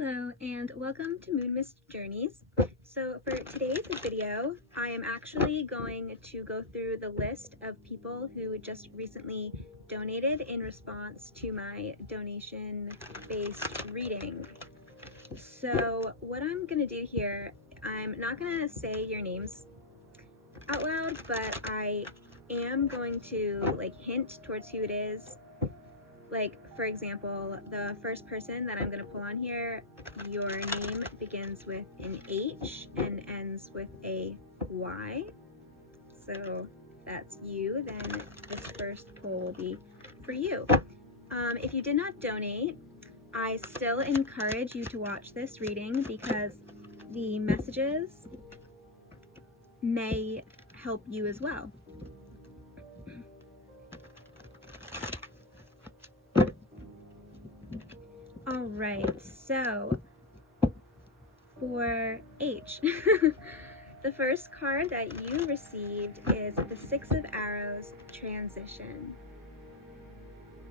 Hello and welcome to MoonMistJourneys. So for today's video, I am actually going to go through the list of people who just recently donated in response to my donation-based reading. So what I'm going to do here, I'm not going to say your names out loud, but I am going to hint towards who it is. Like, for example, the first person that I'm going to pull on here, your name begins with an H and ends with a Y. So if that's you, then this first pull will be for you. If you did not donate, I still encourage you to watch this reading because the messages may help you as well. All right, so for H, the first card that you received is the Six of Arrows Transition.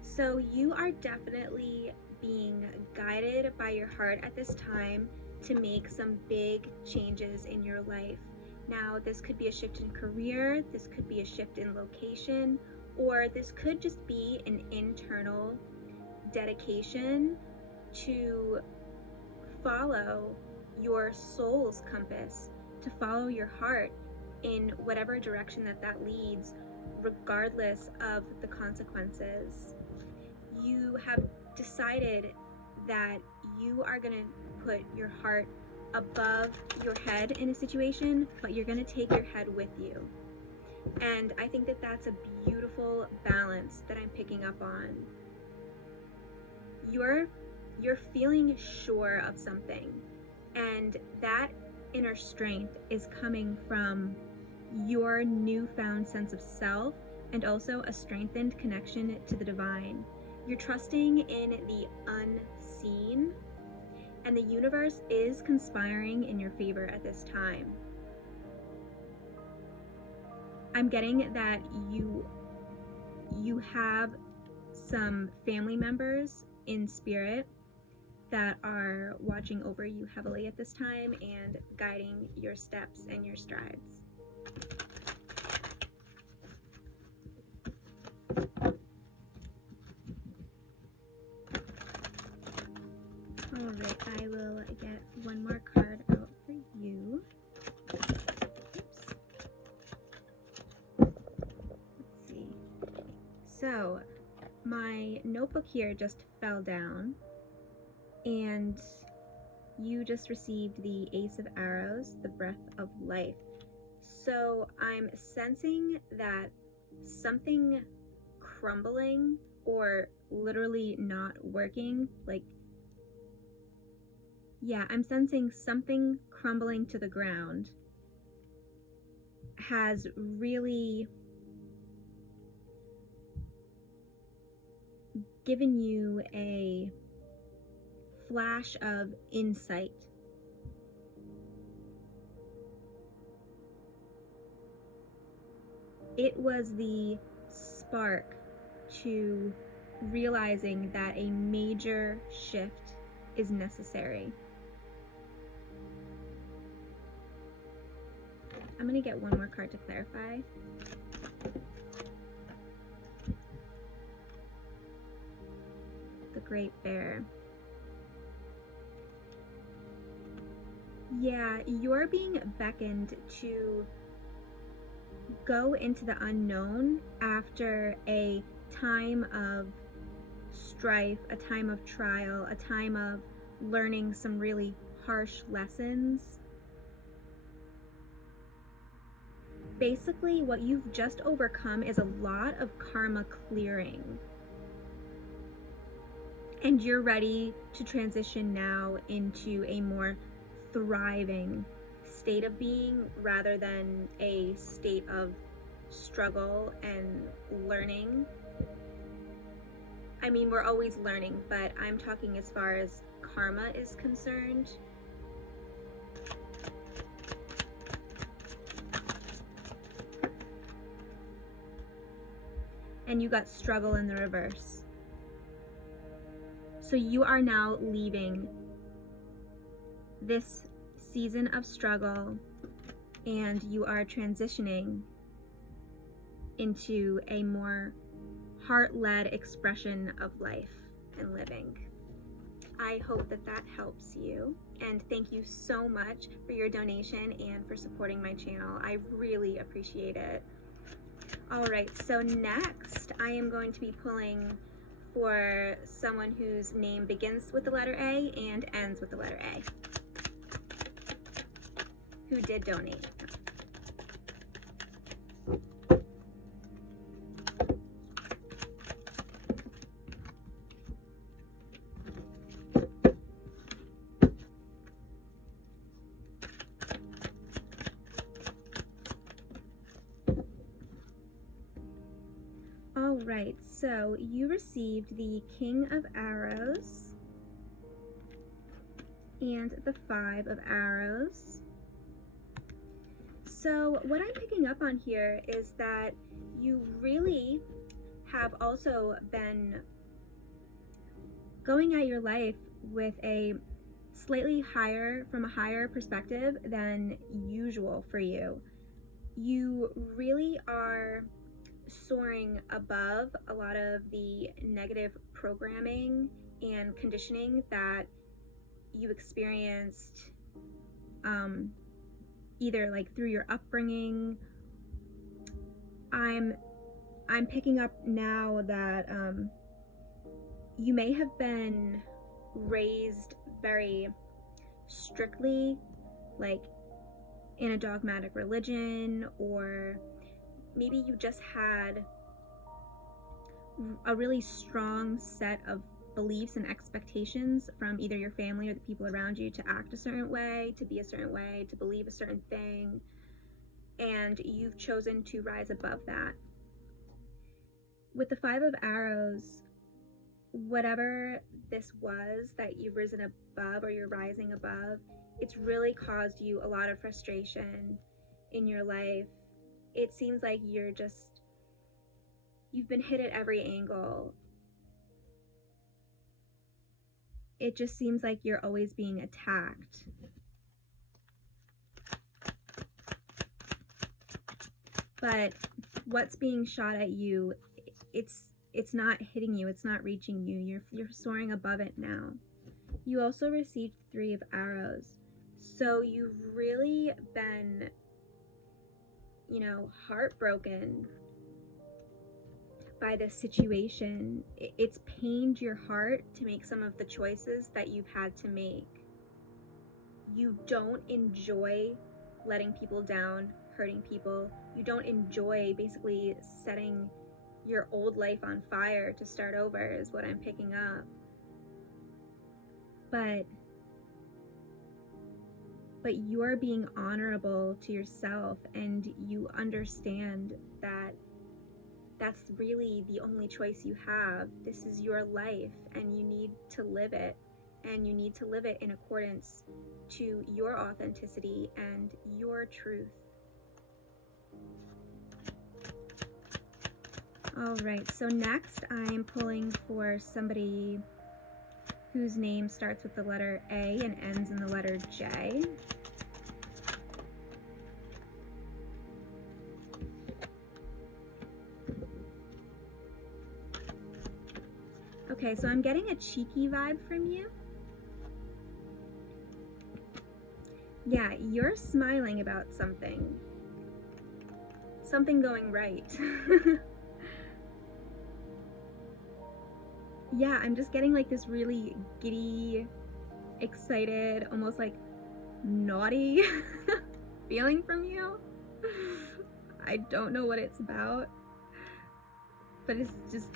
So you are definitely being guided by your heart at this time to make some big changes in your life. Now, this could be a shift in career, this could be a shift in location, or this could just be an internal dedication to follow your soul's compass, to follow your heart in whatever direction that leads, regardless of the consequences. You have decided that you are going to put your heart above your head in a situation, but you're going to take your head with you. And I think that that's a beautiful balance that I'm picking up on. You're feeling sure of something, and that inner strength is coming from your newfound sense of self and also a strengthened connection to the divine. You're trusting in the unseen, and the universe is conspiring in your favor at this time. I'm getting that you have some family members in spirit that are watching over you heavily at this time and guiding your steps and your strides. All right, I will get one more card out for you. Oops. Let's see. So my notebook here just fell down, and you just received the Ace of Arrows, the Breath of Life. So I'm sensing that something crumbling or literally not working, I'm sensing something crumbling to the ground has really given you a flash of insight. It was the spark to realizing that a major shift is necessary. I'm going to get one more card to clarify. The Great Bear. Yeah, you're being beckoned to go into the unknown after a time of strife, a time of trial, a time of learning some really harsh lessons. Basically, what you've just overcome is a lot of karma clearing. And you're ready to transition now into a more thriving state of being rather than a state of struggle and learning. I mean, we're always learning, but I'm talking as far as karma is concerned. And you got struggle in the reverse. So you are now leaving this season of struggle and you are transitioning into a more heart-led expression of life and living. I hope that that helps you, and thank you so much for your donation and for supporting my channel. I really appreciate it. All right, so next I am going to be pulling for someone whose name begins with the letter A and ends with the letter A, who did donate. All right, so you received the King of Arrows and the Five of Arrows. So what I'm picking up on here is that you really have also been going at your life with a slightly from a higher perspective than usual for you. You really are soaring above a lot of the negative programming and conditioning that you experienced either like through your upbringing. I'm picking up now that you may have been raised very strictly, like in a dogmatic religion, or maybe you just had a really strong set of beliefs and expectations from either your family or the people around you to act a certain way, to be a certain way, to believe a certain thing, and you've chosen to rise above that. With the Five of Arrows, whatever this was that you've risen above or you're rising above, it's really caused you a lot of frustration in your life. It seems like you've been hit at every angle. It just seems like you're always being attacked. But what's being shot at you, it's not hitting you, it's not reaching you. You're soaring above it now. You also received Three of Arrows. So you've really been, heartbroken by this situation. It's pained your heart to make some of the choices that you've had to make. You don't enjoy letting people down, hurting people. You don't enjoy basically setting your old life on fire to start over, is what I'm picking up. But you're being honorable to yourself, and you understand that that's really the only choice you have. This is your life, and you need to live it, and you need to live it in accordance to your authenticity and your truth. All right, so next I'm pulling for somebody whose name starts with the letter A and ends in the letter J. Okay, so I'm getting a cheeky vibe from you. Yeah, you're smiling about something. Something going right. Yeah, I'm just getting like this really giddy, excited, almost like naughty feeling from you. I don't know what it's about, but it's just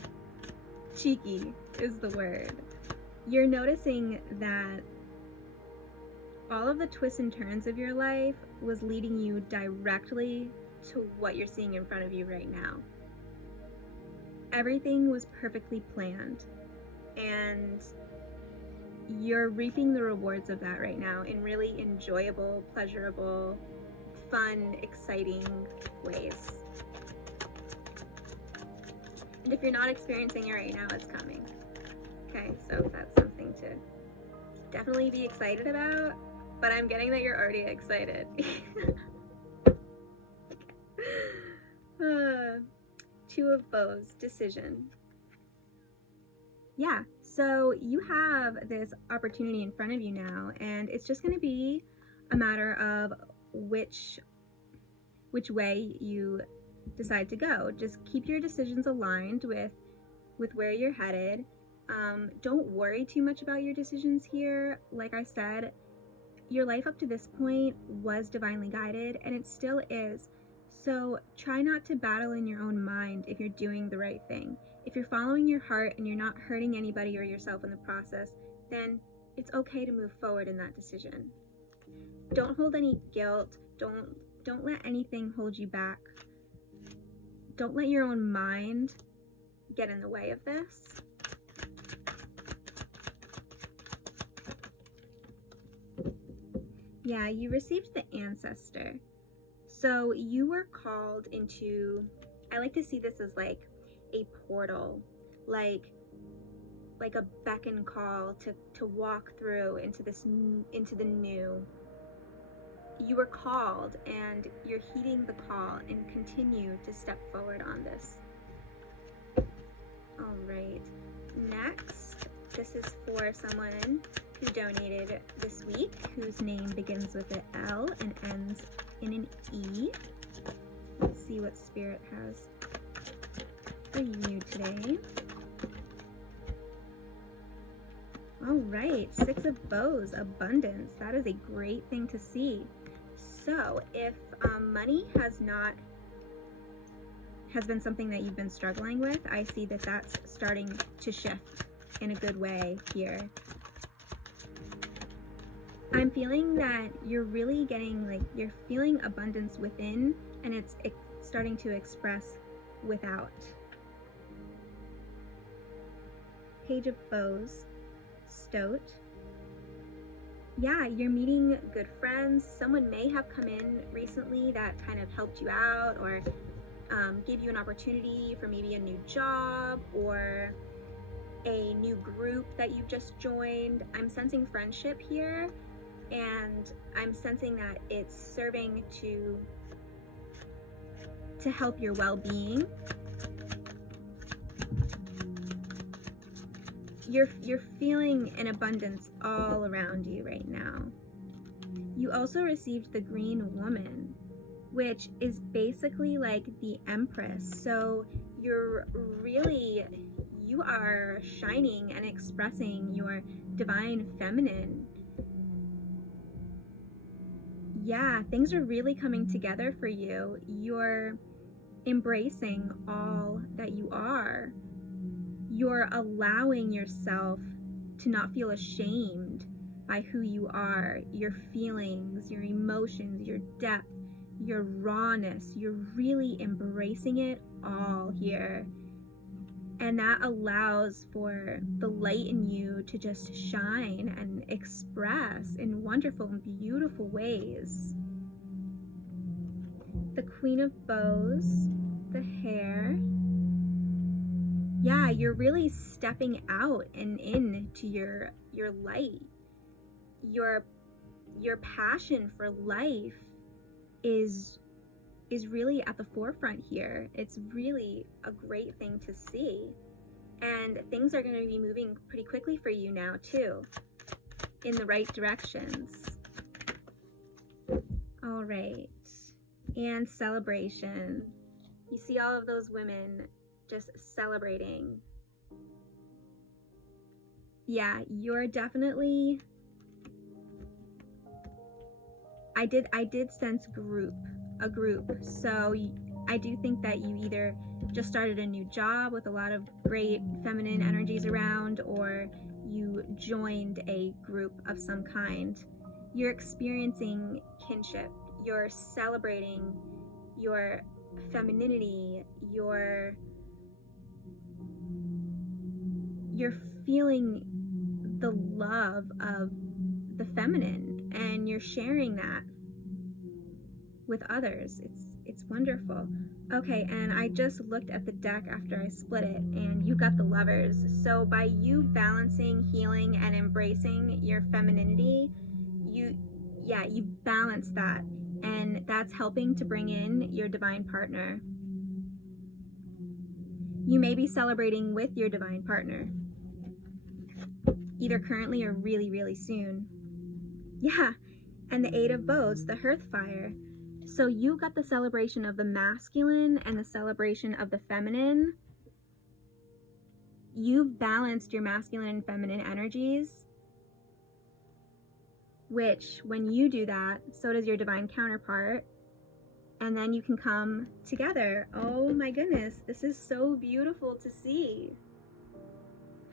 cheeky is the word. You're noticing that all of the twists and turns of your life was leading you directly to what you're seeing in front of you right now. Everything was perfectly planned, and you're reaping the rewards of that right now in really enjoyable, pleasurable, fun, exciting ways. And if you're not experiencing it right now, it's coming. Okay, so that's something to definitely be excited about. but I'm getting that you're already excited. Two of Bows, decision. Yeah, so you have this opportunity in front of you now, and it's just going to be a matter of which way you decide to go. Just keep your decisions aligned with where you're headed. Don't worry too much about your decisions here. Like I said, your life up to this point was divinely guided, and it still is. So try not to battle in your own mind if you're doing the right thing. If you're following your heart and you're not hurting anybody or yourself in the process, then it's okay to move forward in that decision. Don't hold any guilt. Don't let anything hold you back. Don't let your own mind get in the way of this. Yeah, you received the ancestor. So you were called into, I like to see this as like a portal, like a beck and call to walk through into the new. You were called and you're heeding the call, and continue to step forward on this. All right, next, this is for someone who donated this week, whose name begins with an L and ends in an E. Let's see what Spirit has for you today. All right, Six of Bows, abundance. That is a great thing to see. So if money has been something that you've been struggling with, I see that that's starting to shift in a good way here. I'm feeling that you're really getting, you're feeling abundance within, and it's starting to express without. Page of Bows, Stoat. Yeah, you're meeting good friends. Someone may have come in recently that kind of helped you out, or gave you an opportunity for maybe a new job or a new group that you've just joined. I'm sensing friendship here, and I'm sensing that it's serving to help your well-being. You're feeling an abundance all around you right now. You also received the Green Woman, which is basically like the Empress. So you are shining and expressing your divine feminine. Yeah, things are really coming together for you. You're embracing all that you are. You're allowing yourself to not feel ashamed by who you are, your feelings, your emotions, your depth, your rawness. You're really embracing it all here. And that allows for the light in you to just shine and express in wonderful and beautiful ways. The Queen of Bows, the hair. Yeah, you're really stepping out and into your light. Your passion for life is really at the forefront here. It's really a great thing to see. And things are going to be moving pretty quickly for you now too, in the right directions. All right, and celebration. You see all of those women just celebrating. Yeah, you're definitely, I did sense a group. So I do think that you either just started a new job with a lot of great feminine energies around, or you joined a group of some kind. You're experiencing kinship. You're celebrating your femininity. You're feeling the love of the feminine, and you're sharing that with others. It's wonderful. Okay, and I just looked at the deck after I split it, and you got the Lovers. So by you balancing, healing, and embracing your femininity, yeah, you balance that, and that's helping to bring in your divine partner. You may be celebrating with your divine partner, either currently or really, really soon. Yeah, and the Eight of Boats, the hearth fire. So you got the celebration of the masculine and the celebration of the feminine. You've balanced your masculine and feminine energies, which when you do that, so does your divine counterpart. And then you can come together. Oh my goodness, this is so beautiful to see.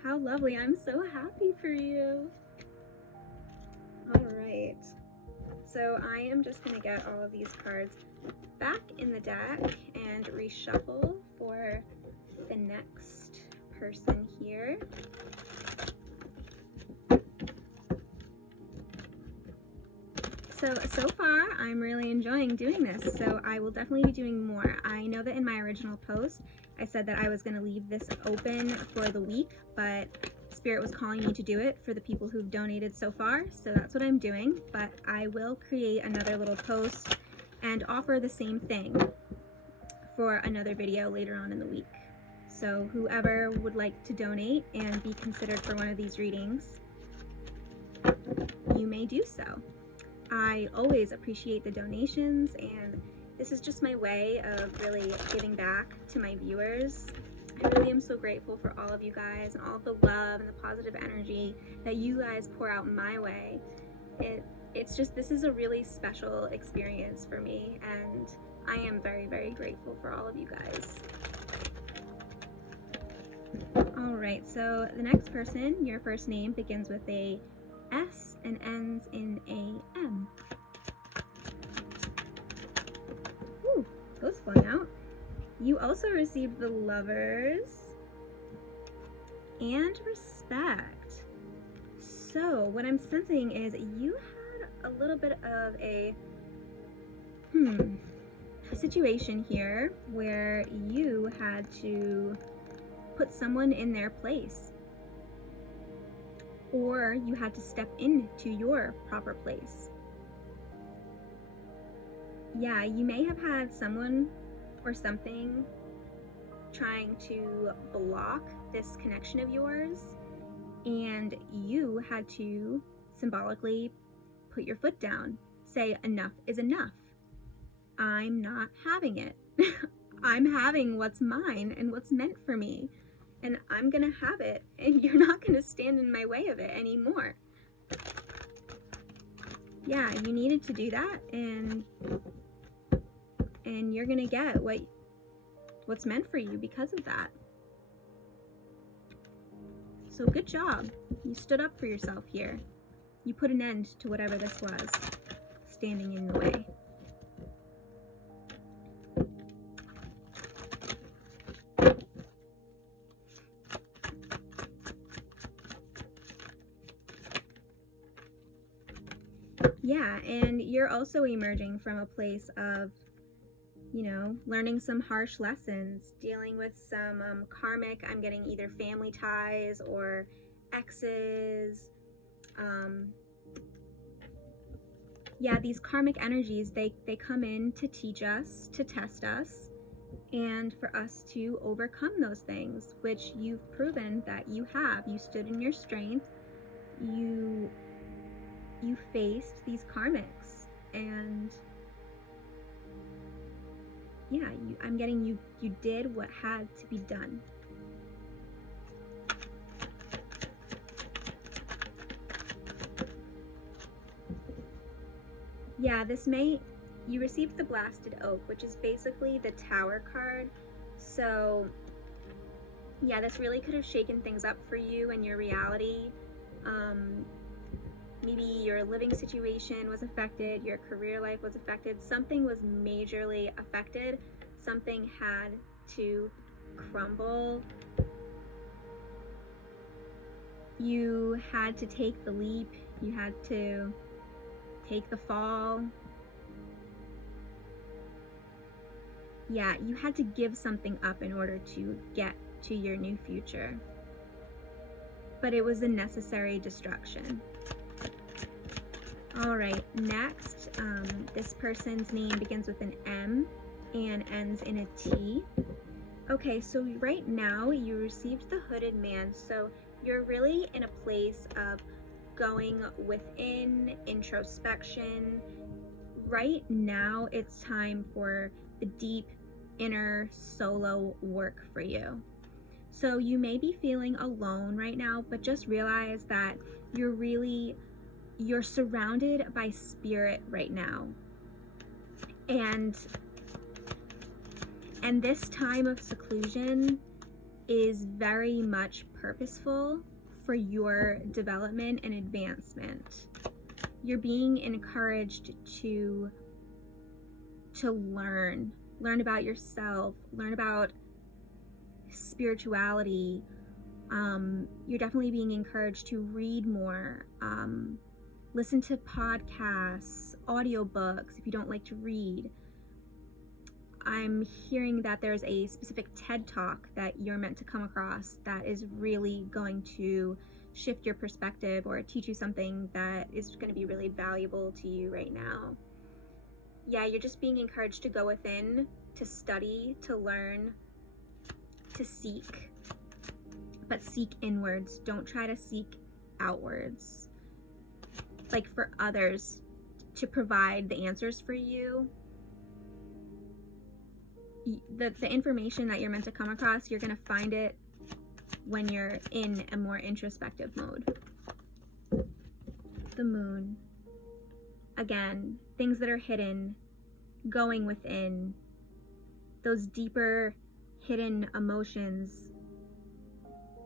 How lovely. I'm so happy for you. All right. So I am just going to get all of these cards back in the deck and reshuffle for the next person here. So far I'm really enjoying doing this, so I will definitely be doing more. I know that in my original post I said that I was going to leave this open for the week, but Spirit was calling me to do it for the people who've donated so far, so that's what I'm doing. But I will create another little post and offer the same thing for another video later on in the week. So whoever would like to donate and be considered for one of these readings, you may do so. I always appreciate the donations, and this is just my way of really giving back to my viewers. I really am so grateful for all of you guys and all of the love and the positive energy that you guys pour out my way. It's just, this is a really special experience for me, and I am very, very grateful for all of you guys. All right, so the next person, your first name begins with a S and ends in a M. Ooh, those flung out. You also received the Lovers and Respect. So what I'm sensing is you had a little bit of a situation here where you had to put someone in their place, or you had to step into your proper place. Yeah, you may have had someone or something trying to block this connection of yours, and you had to symbolically put your foot down, say enough is enough. I'm not having it. I'm having what's mine and what's meant for me, and I'm gonna have it, and you're not gonna stand in my way of it anymore. Yeah, you needed to do that, and you're gonna get what's meant for you because of that. So good job. You stood up for yourself here. You put an end to whatever this was standing in the way. Yeah, and you're also emerging from a place of, you know, learning some harsh lessons, dealing with some karmic, I'm getting either family ties or exes. Yeah, these karmic energies, they come in to teach us, to test us, and for us to overcome those things, which you've proven that you have. You stood in your strength. You faced these karmics, and yeah, I'm getting you did what had to be done. Yeah, you received the Blasted Oak, which is basically the Tower card. So yeah, this really could have shaken things up for you and your reality. Maybe your living situation was affected, your career life was affected, something was majorly affected, something had to crumble. You had to take the leap, you had to take the fall. Yeah, you had to give something up in order to get to your new future. But it was a necessary destruction. All right, next, this person's name begins with an M and ends in a T. Okay, so right now you received the Hooded Man, so you're really in a place of going within, introspection. Right now it's time for the deep inner solo work for you. So you may be feeling alone right now, but just realize that you're surrounded by spirit right now. And this time of seclusion is very much purposeful for your development and advancement. You're being encouraged to learn about yourself, learn about spirituality. You're definitely being encouraged to read more, listen to podcasts, audiobooks if you don't like to read. I'm hearing that there's a specific TED Talk that you're meant to come across that is really going to shift your perspective or teach you something that is going to be really valuable to you right now. Yeah, you're just being encouraged to go within, to study, to learn, to seek. But seek inwards. Don't try to seek outwards. Like for others to provide the answers for you. The information that you're meant to come across, you're going to find it when you're in a more introspective mode. The Moon. Again, things that are hidden, going within, those deeper hidden emotions,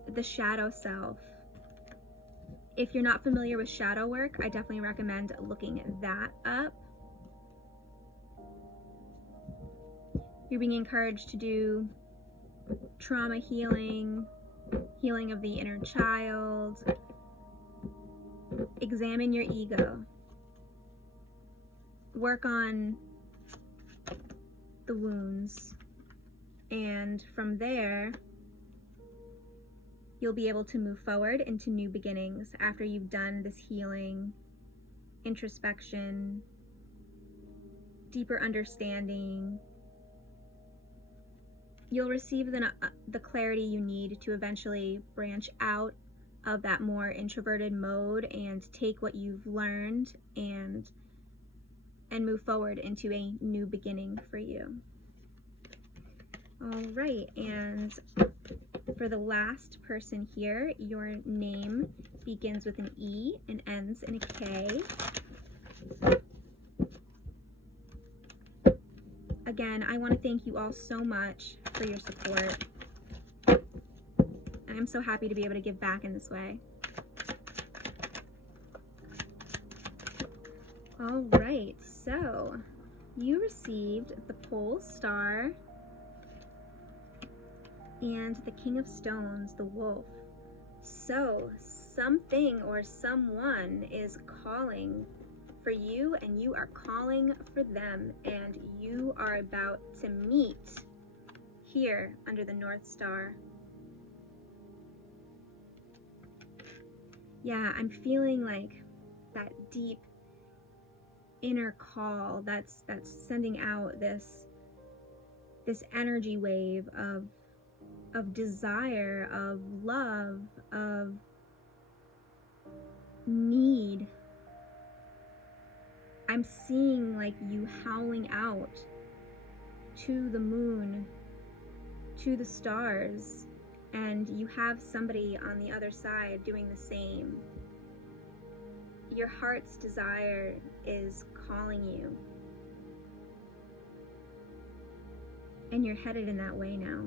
the shadow self. If you're not familiar with shadow work, I definitely recommend looking that up. You're being encouraged to do trauma healing, healing of the inner child. Examine your ego. Work on the wounds. And from there, you'll be able to move forward into new beginnings after you've done this healing, introspection, deeper understanding. You'll receive the clarity you need to eventually branch out of that more introverted mode and take what you've learned and move forward into a new beginning for you. All right, and for the last person here, your name begins with an E and ends in a K. Again, I want to thank you all so much for your support. And I'm so happy to be able to give back in this way. All right, so you received the Pole Star and the King of Stones, the Wolf. So something or someone is calling for you, and you are calling for them, and you are about to meet here under the North Star. Yeah, I'm feeling like that deep inner call that's sending out this energy wave of desire, of love, of need. I'm seeing like you howling out to the moon, to the stars, and you have somebody on the other side doing the same. Your heart's desire is calling you, and you're headed in that way now.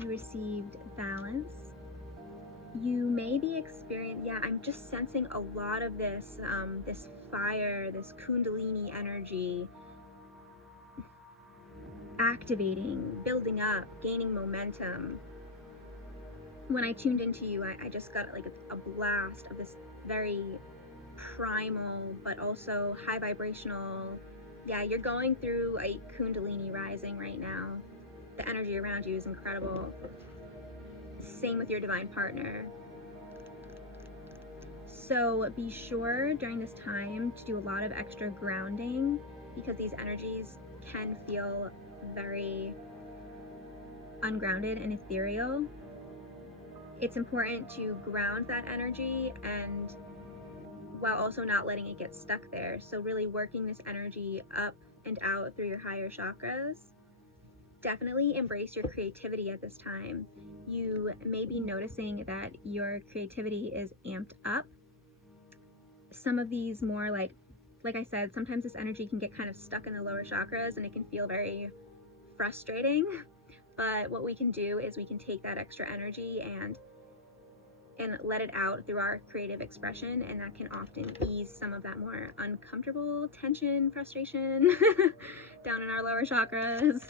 You received balance. You may be experiencing, yeah, I'm just sensing a lot of this, this fire, this Kundalini energy activating, building up, gaining momentum. When I tuned into you, I just got like a blast of this very primal, but also high vibrational. Yeah, you're going through a Kundalini rising right now. The energy around you is incredible. Same with your divine partner. So be sure during this time to do a lot of extra grounding, because these energies can feel very ungrounded and ethereal. It's important to ground that energy, and while also not letting it get stuck there. So really working this energy up and out through your higher chakras. Definitely embrace your creativity at this time. You may be noticing that your creativity is amped up. Some of these more like I said, sometimes this energy can get kind of stuck in the lower chakras and it can feel very frustrating. But what we can do is we can take that extra energy and let it out through our creative expression, and that can often ease some of that more uncomfortable tension, frustration down in our lower chakras.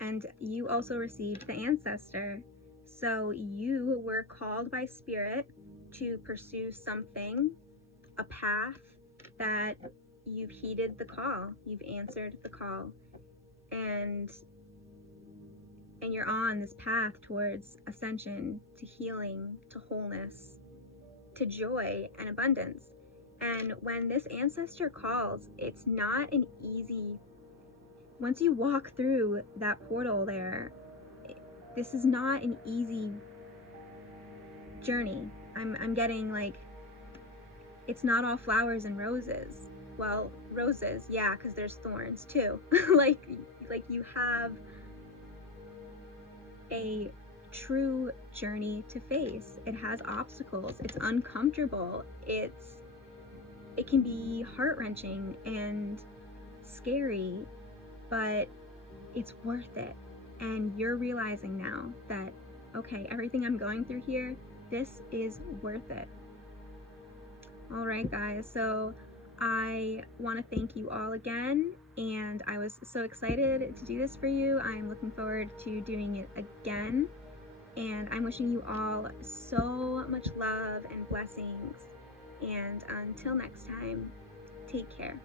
And you also received the ancestor. So you were called by spirit to pursue something, a path that you've heeded the call, you've answered the call, and you're on this path towards ascension, to healing, to wholeness, to joy and abundance. And when this ancestor calls, it's not an easy, once you walk through that portal there, this is not an easy journey. I'm getting like, it's not all flowers and roses. Well, roses, yeah, because there's thorns too. like you have a true journey to face. It has obstacles. It's uncomfortable. It can be heart-wrenching and scary, but it's worth it. And you're realizing now that, okay, everything I'm going through here, this is worth it. All right, guys, so I want to thank you all again, and I was so excited to do this for you. I'm looking forward to doing it again, and I'm wishing you all so much love and blessings, and until next time, take care.